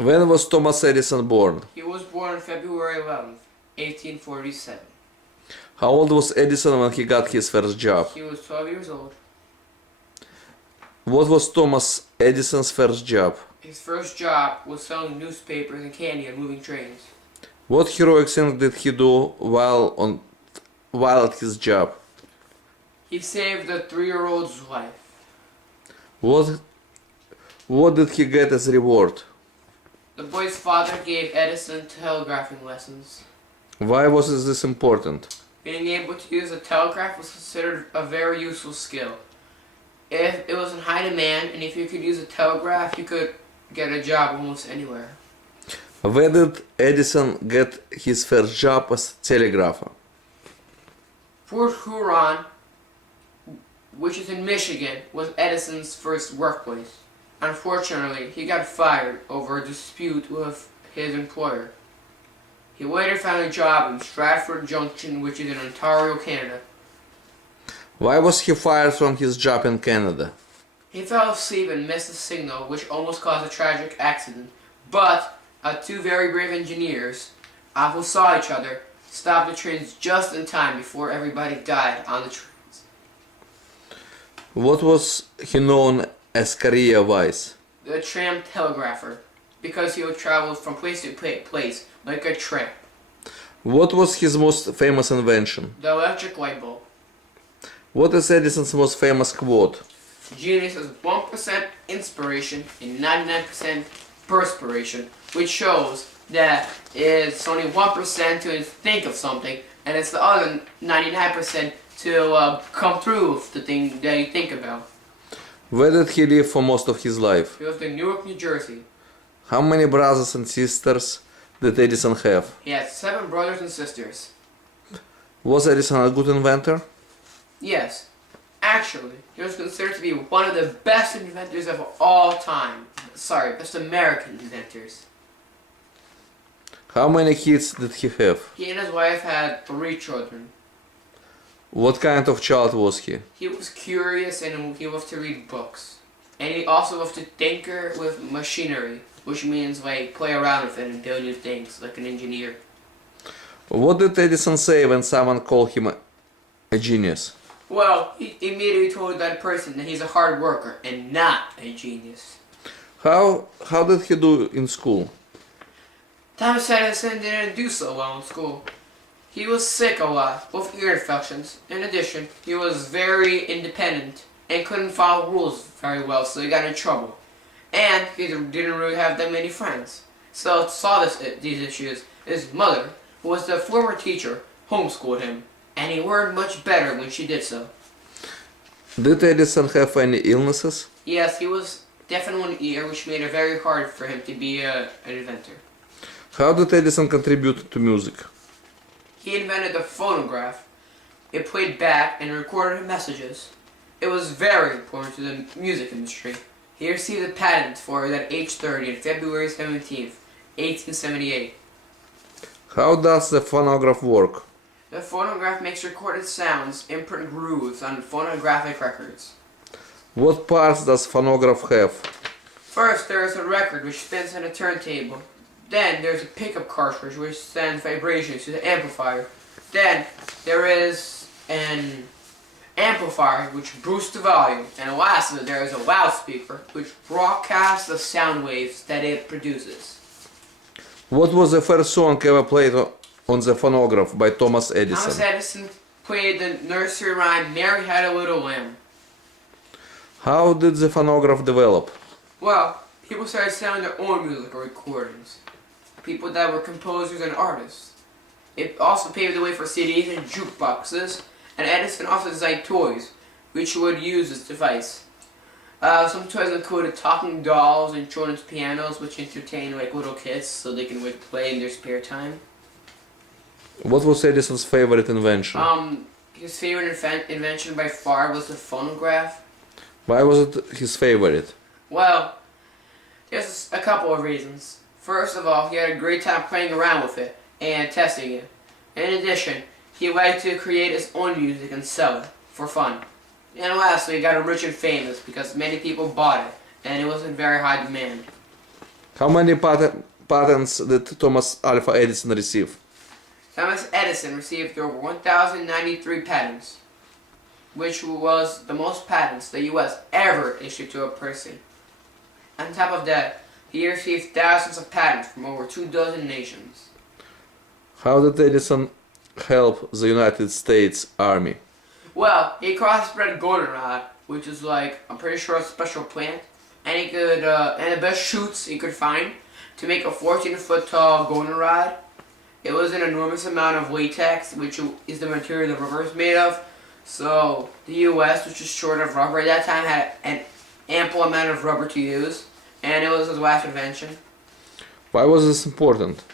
When was Thomas Edison born? He was born on February 11th, 1847. How old was Edison when he got his first job? He was 12 years old. What was Thomas Edison's first job? His first job was selling newspapers and candy on moving trains. What heroic thing did he do while at his job? He saved a 3-year-old's life. What did he get as reward? The boy's father gave Edison telegraphing lessons. Why was this important? Being able to use a telegraph was considered a very useful skill. If it was in high demand, and if you could use a telegraph, you could get a job almost anywhere. Where did Edison get his first job as telegrapher? Fort Huron, which is in Michigan, was Edison's first workplace. Unfortunately, he got fired over a dispute with his employer. He later found a job in Stratford Junction, which is in Ontario, Canada. Why was he fired from his job in Canada? He fell asleep and missed a signal, which almost caused a tragic accident. But two very brave engineers who saw each other stopped the trains just in time before everybody died on the trains. What was he known as career-wise? The tram telegrapher, because he would travel from place to place like a tramp. What was his most famous invention? The electric light bulb. What is Edison's most famous quote? Genius is 1% inspiration and 99% perspiration, which shows that it's only 1% to think of something, and it's the other 99% to come through with the thing that you think about. Where did he live for most of his life? He was in Newark, New Jersey. How many brothers and sisters did Edison have? He had 7 brothers and sisters. Was Edison a good inventor? Yes. Actually, he was considered to be one of the best inventors of all time. Sorry, best American inventors. How many kids did he have? He and his wife had 3 children. What kind of child was he? He was curious and he loved to read books. And he also loved to tinker with machinery, which means like play around with it and build new things, like an engineer. What did Edison say when someone called him a genius? Well, he immediately told that person that he's a hard worker and not a genius. How did he do in school? Thomas Edison didn't do so well in school. He was sick a lot, with ear infections. In addition, he was very independent and couldn't follow rules very well, so he got in trouble. And he didn't really have that many friends. So to solve these issues, his mother, who was the former teacher, homeschooled him, and he learned much better when she did so. Did Edison have any illnesses? Yes, he was deaf in one ear, which made it very hard for him to be an inventor. How did Edison contribute to music? He invented the phonograph. It played back and recorded messages. It was very important to the music industry. He received a patent for it at age 30 on February 17th, 1878. How does the phonograph work? The phonograph makes recorded sounds, imprint grooves on phonographic records. What parts does phonograph have? First, there is a record which spins on a turntable. Then there's a pickup cartridge which sends vibrations to the amplifier. Then there is an amplifier which boosts the volume. And lastly, there is a loudspeaker which broadcasts the sound waves that it produces. What was the first song ever played on the phonograph by Thomas Edison? Thomas Edison played the nursery rhyme Mary Had a Little Lamb. How did the phonograph develop? Well, people started selling their own musical recordings. People that were composers and artists. It also paved the way for CDs and jukeboxes, and Edison also designed toys, which would use this device. Some toys included talking dolls and children's pianos, which entertain like little kids so they can play in their spare time. What was Edison's favorite invention? His favorite invention by far was the phonograph. Why was it his favorite? Well, there's a couple of reasons. First of all, he had a great time playing around with it and testing it. In addition, he liked to create his own music and sell it for fun. And lastly, he got rich and famous because many people bought it and it was in very high demand. How many patents did Thomas Alpha Edison receive? Thomas Edison received over 1,093 patents, which was the most patents the U.S. ever issued to a person. On top of that, he received thousands of patents from over 24 nations. How did Edison help the United States Army? Well, he crossbred goldenrod, which is like, I'm pretty sure a special plant, and he could, and the best shoots he could find to make a 14-foot tall goldenrod. It was an enormous amount of latex, which is the material the rubber is made of. So the U.S., which was short of rubber at that time, had an ample amount of rubber to use, and it was his last invention. Why was this important?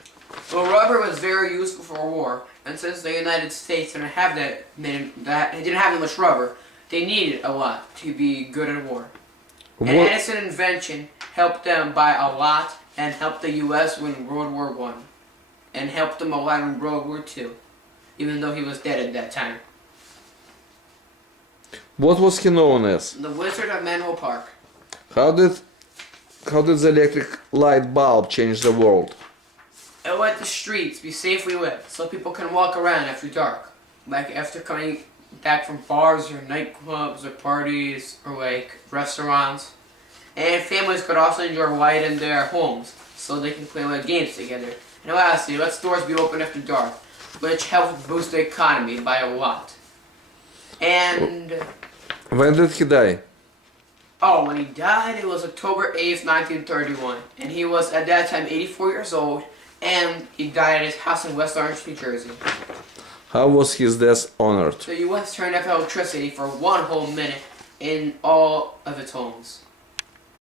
Well, rubber was very useful for war, and since the United States didn't have that much rubber, they needed a lot to be good at war. And Edison's invention helped them by a lot and helped the U.S. win World War I. And helped him a lot in World War II, even though he was dead at that time. What was he known as? The Wizard of Menlo Park. How did the electric light bulb change the world? It let the streets be safely lit so people can walk around after dark. Like after coming back from bars or nightclubs or parties or like restaurants. And families could also enjoy light in their homes so they can play like games together. And lastly, let stores be open after dark, which helped boost the economy by a lot. And When did he die? oh, when he died, it was October 8th, 1931. And he was at that time 84 years old, and he died at his house in West Orange, New Jersey. How was his death honored? The U.S. turned off electricity for 1 whole minute in all of its homes.